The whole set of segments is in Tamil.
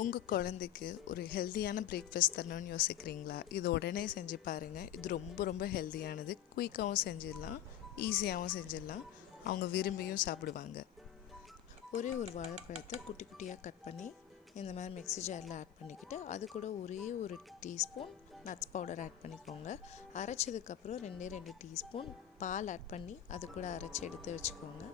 உங்கள் குழந்தைக்கு ஒரு ஹெல்த்தியான பிரேக்ஃபாஸ்ட் தரணும்னு யோசிக்கிறீங்களா? இது உடனே செஞ்சு பாருங்கள். இது ரொம்ப ரொம்ப ஹெல்த்தியானது. குயிக்காகவும் செஞ்சிடலாம், ஈஸியாகவும் செஞ்சிடலாம். அவங்க விரும்பியும் சாப்பிடுவாங்க. ஒரே ஒரு வாழைப்பழத்தை குட்டி குட்டியாக கட் பண்ணி இந்த மாதிரி மிக்ஸி ஜாரில் ஆட் பண்ணிக்கிட்டு அது கூட ஒரே ஒரு டீஸ்பூன் நட்ஸ் பவுடர் ஆட் பண்ணிக்கோங்க. அரைச்சதுக்கப்புறம் 2 டீஸ்பூன் பால் ஆட் பண்ணி அது கூட அரைச்சி எடுத்து வச்சுக்கோங்க.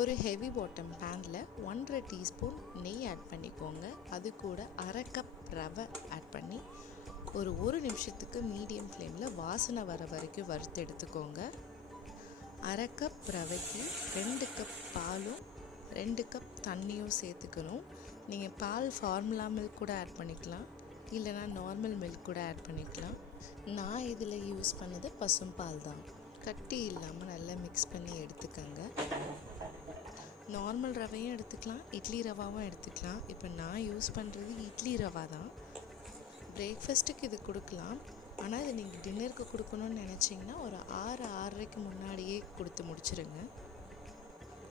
ஒரு ஹெவி பாட்டம் பேனில் 1.5 டீஸ்பூன் நெய் ஆட் பண்ணிக்கோங்க. அது கூட அரை கப் ரவை ஆட் பண்ணி ஒரு நிமிஷத்துக்கு மீடியம் ஃப்ளேமில் வாசனை வர வரைக்கும் வறுத்து எடுத்துக்கோங்க. அரை கப் ரவைக்கு 2 கப் பாலும் 2 கப் தண்ணியும் சேர்த்துக்கணும். நீங்கள் பால் ஃபார்முலா மில்க் கூட ஆட் பண்ணிக்கலாம், இல்லைனா நார்மல் மில்க் கூட ஆட் பண்ணிக்கலாம். நான் இதில் யூஸ் பண்ணது பசும்பால் தான். கட்டி இல்லாமல் நல்லா மிக்ஸ் பண்ணி எடுத்துக்கோங்க. நார்மல் ரவையும் எடுத்துக்கலாம், இட்லி ரவாவும் எடுத்துக்கலாம். இப்போ நான் யூஸ் பண்ணுறது இட்லி ரவா தான். பிரேக்ஃபாஸ்ட்டுக்கு இது கொடுக்கலாம், ஆனால் இது நீங்கள் டின்னருக்கு கொடுக்கணுன்னு நினச்சிங்கன்னா ஒரு 6-6:30க்கு முன்னாடியே கொடுத்து முடிச்சிருங்க.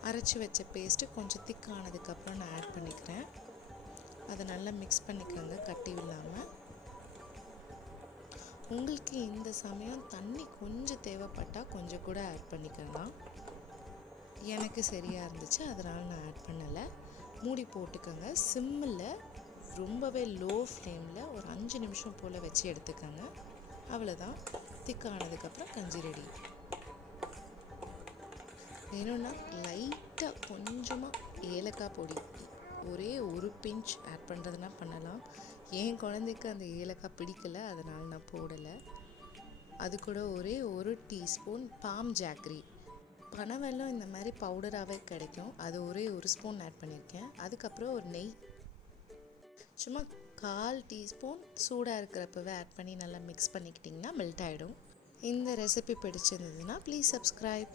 அரைச்சி வச்ச பேஸ்ட்டு கொஞ்சம் திக்கானதுக்கப்புறம் நான் ஆட் பண்ணிக்கிறேன். அதை நல்லா மிக்ஸ் பண்ணிக்கோங்க கட்டி இல்லாமல். உங்களுக்கு இந்த சமயம் தண்ணி கொஞ்சம் தேவைப்பட்டால் கொஞ்சம் கூட ஆட் பண்ணிக்கலாம். எனக்கு சரியாக இருந்துச்சு, அதனால் நான் ஆட் பண்ணலை. மூடி போட்டுக்கோங்க. சிம்மில் ரொம்பவே லோ ஃப்ளேமில் ஒரு 5 நிமிஷம் போல் வச்சு எடுத்துக்கோங்க. அவ்வளோதான், திக்கானதுக்கப்புறம் கஞ்சி ரெடி. வேணும்னா லைட்டாக கொஞ்சமாக ஏலக்காய் பொடி ஒரே ஒரு பிஞ்ச் ஆட் பண்ணுறதுனா பண்ணலாம். என் குழந்தைக்கு அந்த ஏலக்காய் பிடிக்கலை, அதனால் நான் போடலை. அது கூட ஒரே ஒரு டீஸ்பூன் பாம் ஜாக்ரி, பனவெல்லம் இந்த மாதிரி பவுடராகவே கிடைக்கும், அது ஒரே ஒரு ஸ்பூன் ஆட் பண்ணியிருக்கேன். அதுக்கப்புறம் ஒரு நெய் சும்மா 1/4 டீஸ்பூன் சூடாக இருக்கிறப்பவே ஆட் பண்ணி நல்லா மிக்ஸ் பண்ணிக்கிட்டிங்கன்னா மெல்ட் ஆகிடும். இந்த ரெசிபி பிடிச்சிருந்ததுன்னா ப்ளீஸ் சப்ஸ்கிரைப்.